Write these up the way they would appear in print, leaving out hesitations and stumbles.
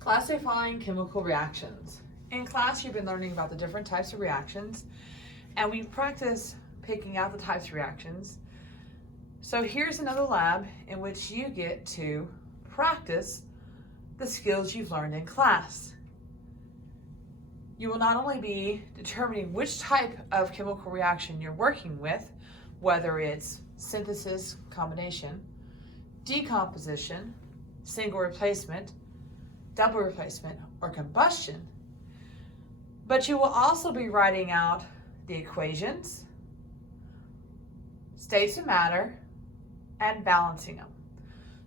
Classifying chemical reactions. In class, you've been learning about the different types of reactions, and we practice picking out the types of reactions. So here's another lab in which you get to practice the skills you've learned in class. You will not only be determining which type of chemical reaction you're working with, whether it's synthesis, combination, decomposition, single replacement, double replacement, or combustion, but you will also be writing out the equations, states of matter, and balancing them.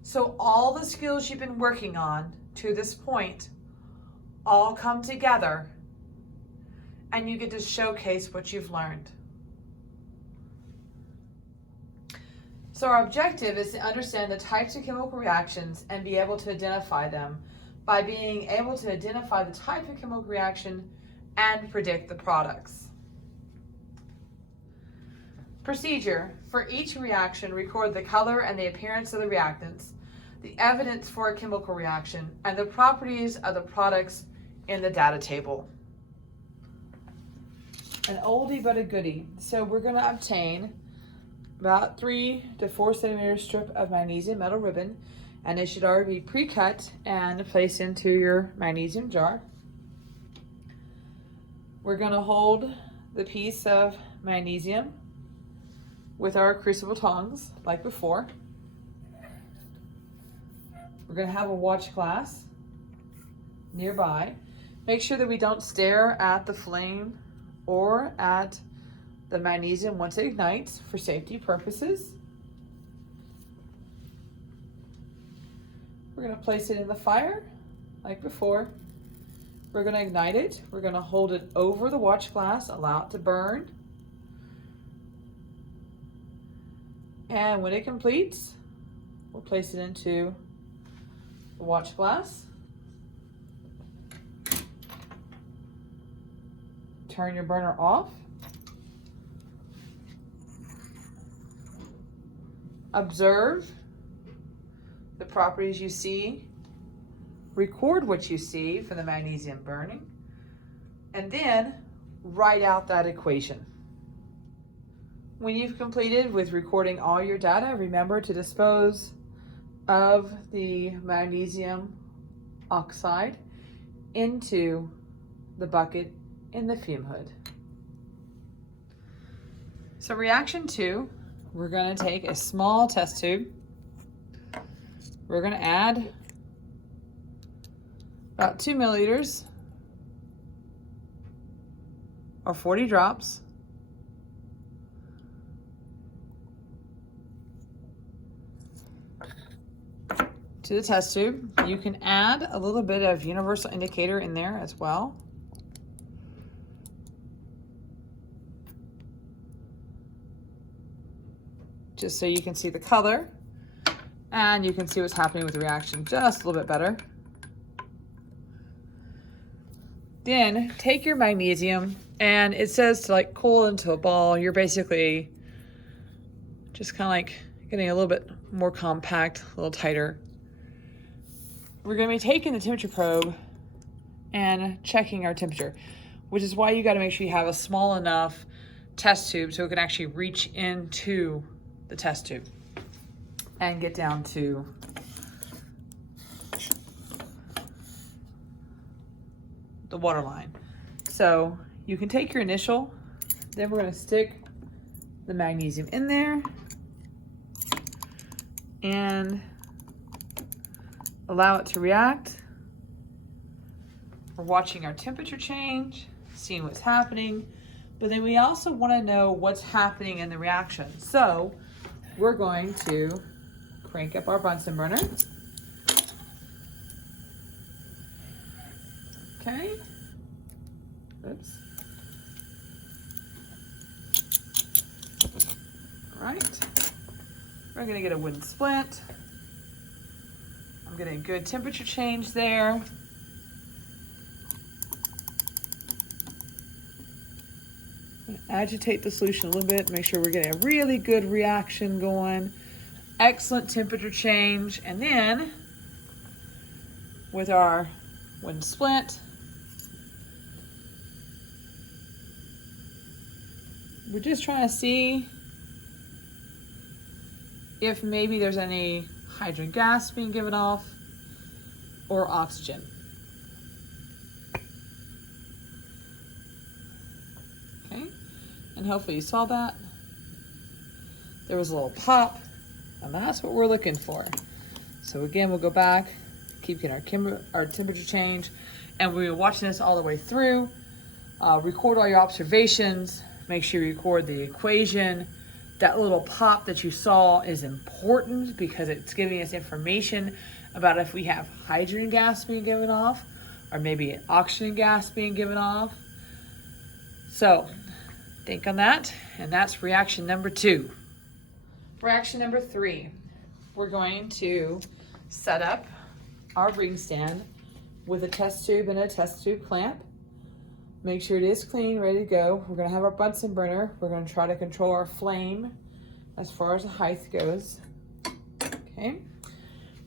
So all the skills you've been working on to this point all come together, and you get to showcase what you've learned. So our objective is to understand the types of chemical reactions and be able to identify them by being able to identify the type of chemical reaction and predict the products. Procedure. For each reaction, record the color and the appearance of the reactants, the evidence for a chemical reaction, and the properties of the products in the data table. An oldie but a goodie. So we're going to obtain about 3 to 4 centimeter strip of magnesium metal ribbon, and it should already be pre-cut and placed into your magnesium jar. We're going to hold the piece of magnesium with our crucible tongs like before. We're going to have a watch glass nearby. Make sure that we don't stare at the flame or at the magnesium once it ignites for safety purposes. We're going to place it in the fire like before. We're going to ignite it. We're going to hold it over the watch glass, allow it to burn. And when it completes, we'll place it into the watch glass. Turn your burner off. Observe the properties you see. Record what you see from the magnesium burning. And then write out that equation. When you've completed with recording all your data, remember to dispose of the magnesium oxide into the bucket in the fume hood. So reaction 2, we're going to take a small test tube. We're going to add about 2 milliliters or 40 drops to the test tube. You can add a little bit of universal indicator in there as well. Just so you can see the color and you can see what's happening with the reaction just a little bit better. Then take your magnesium, and it says to like cool into a ball. You're basically just kind of like getting a little bit more compact, a little tighter. We're going to be taking the temperature probe and checking our temperature, which is why you got to make sure you have a small enough test tube so it can actually reach into the test tube and get down to the water line. So you can take your initial, then we're going to stick the magnesium in there and allow it to react. We're watching our temperature change, seeing what's happening, but then we also want to know what's happening in the reaction. So we're going to crank up our Bunsen burner. Okay. Oops. All right. We're going to get a wooden splint. I'm getting a good temperature change there. Agitate the solution a little bit, make sure we're getting a really good reaction going. Excellent temperature change. And then with our wooden splint. We're just trying to see if maybe there's any hydrogen gas being given off or oxygen. Okay, and hopefully you saw that. There was a little pop, and that's what we're looking for. So again, we'll go back, keep getting our temperature change, and we're watching this all the way through. Record all your observations. Make sure you record the equation. That little pop that you saw is important because it's giving us information about if we have hydrogen gas being given off or maybe oxygen gas being given off. So think on that, and that's reaction number 2. Reaction number 3, we're going to set up our ring stand with a test tube and a test tube clamp. Make sure it is clean, ready to go. We're gonna have our Bunsen burner. We're gonna try to control our flame as far as the height goes. Okay.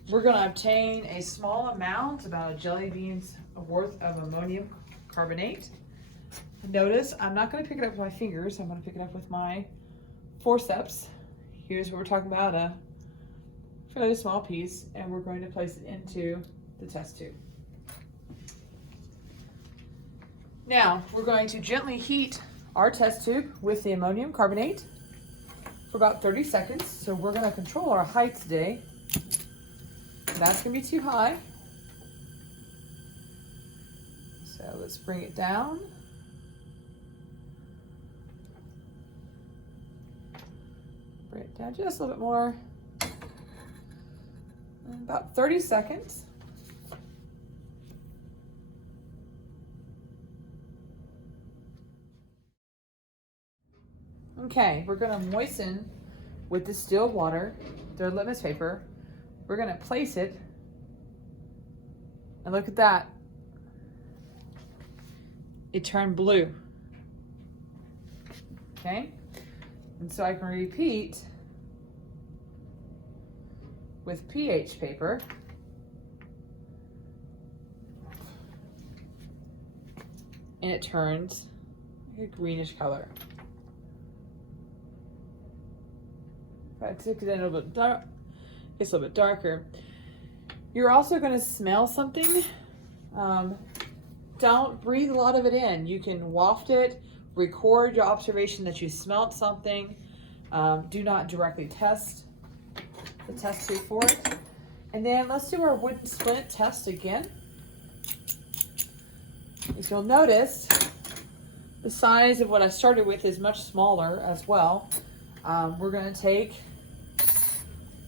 We're gonna obtain a small amount, about a jelly bean's worth of ammonium carbonate. Notice, I'm not gonna pick it up with my fingers. I'm gonna pick it up with my forceps. Here's what we're talking about, a fairly small piece, and we're going to place it into the test tube. Now, we're going to gently heat our test tube with the ammonium carbonate for about 30 seconds. So we're gonna control our height today. That's gonna be too high. So let's bring it down. Bring it down just a little bit more. About 30 seconds. Okay, we're gonna moisten with distilled water, the litmus paper. We're gonna place it, and look at that. It turned blue. Okay, and so I can repeat with pH paper. And it turns like a greenish color. If I took it in a little bit dark, it's a little bit darker. You're also going to smell something. Don't breathe a lot of it in. You can waft it, record your observation that you smelled something. Do not directly test the test tube for it. And then let's do our wooden splint test again. As you'll notice, the size of what I started with is much smaller as well. We're going to take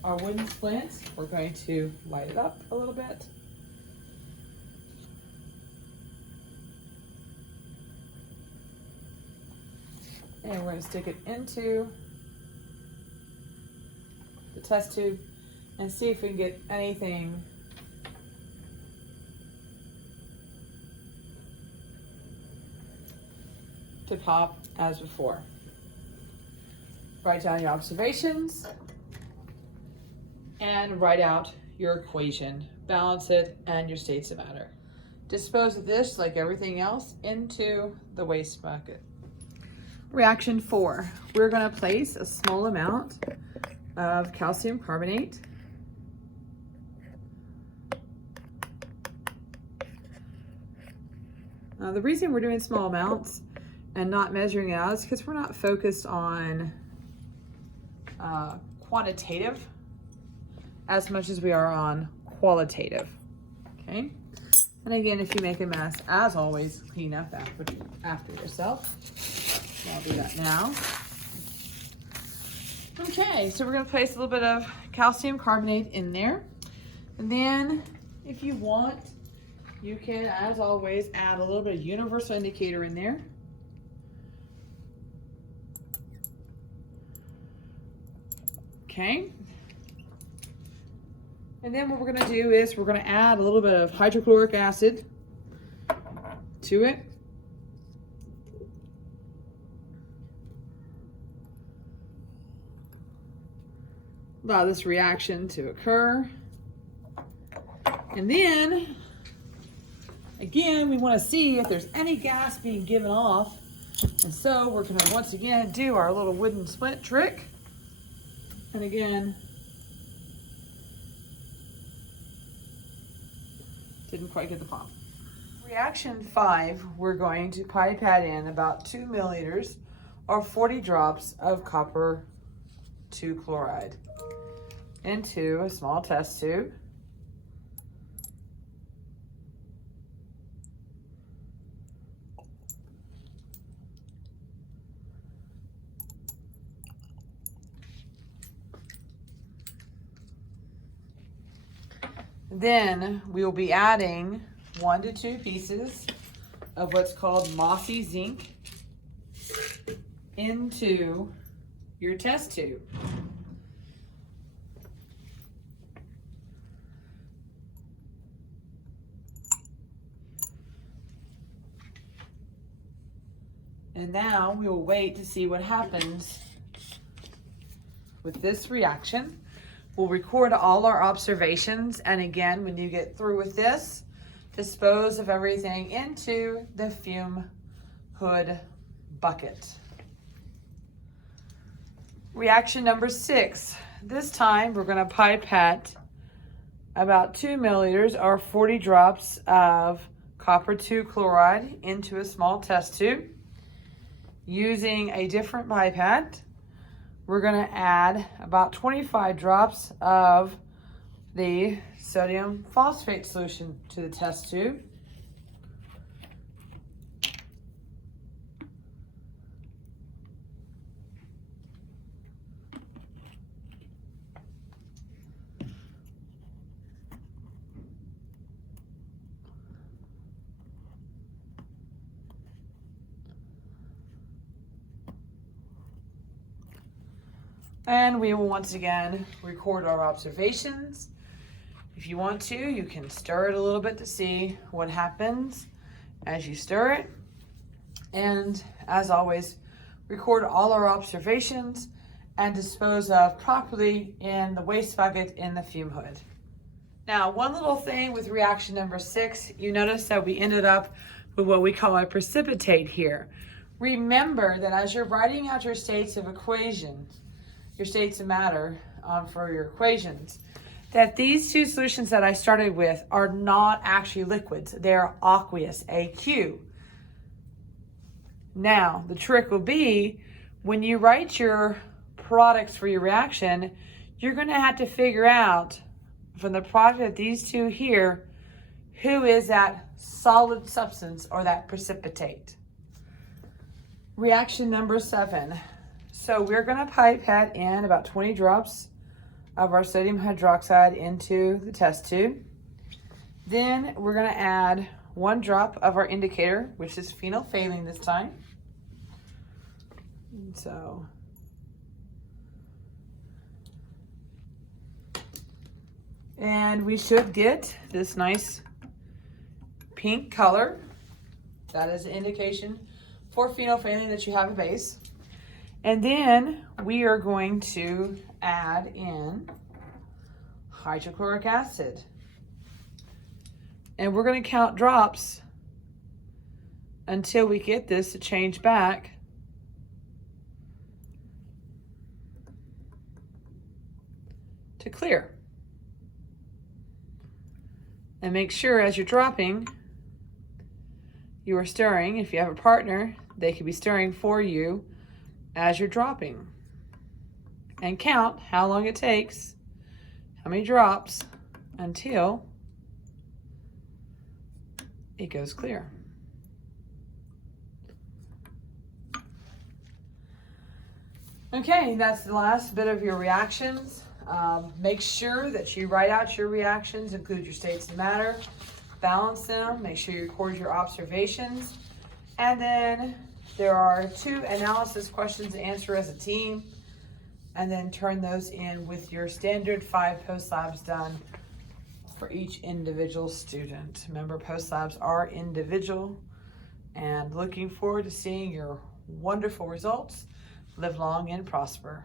our wooden splint. We're going to light it up a little bit. And we're going to stick it into the test tube and see if we can get anything to pop as before. Write down your observations and write out your equation, balance it, and your states of matter. Dispose of this, like everything else, into the waste bucket. Reaction 4, we're going to place a small amount of calcium carbonate the reason we're doing small amounts and not measuring it out is because we're not focused on quantitative as much as we are on qualitative. Okay, and again, if you make a mess, as always, clean up after yourself. So I'll do that now. Okay, so we're going to place a little bit of calcium carbonate in there, and then if you want, you can, as always, add a little bit of universal indicator in there. Okay. And then what we're going to do is we're going to add a little bit of hydrochloric acid to it. Allow this reaction to occur. And then Again, we want to see if there's any gas being given off. And so we're going to once again do our little wooden splint trick. And again, didn't quite get the pop. Reaction 5, we're going to pipette in about 2 milliliters or 40 drops of copper 2 chloride into a small test tube. Then we will be adding 1 to 2 pieces of what's called mossy zinc into your test tube. And now we will wait to see what happens with this reaction. We'll record all our observations, and again, when you get through with this, dispose of everything into the fume hood bucket. Reaction number 6. This time we're going to pipette about 2 milliliters or 40 drops of copper 2 chloride into a small test tube. Using a different pipette, we're going to add about 25 drops of the sodium phosphate solution to the test tube. And we will once again record our observations. If you want to, you can stir it a little bit to see what happens as you stir it. And as always, record all our observations and dispose of properly in the waste bucket in the fume hood. Now, one little thing with reaction number 6, you notice that we ended up with what we call a precipitate here. Remember that as you're writing out your states of equations, your states of matter for your equations, that these 2 solutions that I started with are not actually liquids. They're aqueous, AQ. Now, the trick will be when you write your products for your reaction, you're going to have to figure out from the product of these 2 here, who is that solid substance or that precipitate. Reaction number 7. So we're going to pipette in about 20 drops of our sodium hydroxide into the test tube. Then we're going to add 1 drop of our indicator, which is phenolphthalein this time. And we should get this nice pink color. That is an indication for phenolphthalein that you have a base. And then we are going to add in hydrochloric acid. And we're going to count drops until we get this to change back to clear. And make sure as you're dropping, you are stirring. If you have a partner, they could be stirring for you as you're dropping. And count how long it takes, how many drops, until it goes clear. Okay, that's the last bit of your reactions. Make sure that you write out your reactions, include your states of matter, balance them, make sure you record your observations, and then there are 2 analysis questions to answer as a team, and then turn those in with your standard 5 post labs done for each individual student. Remember, post labs are individual, and looking forward to seeing your wonderful results. Live long and prosper.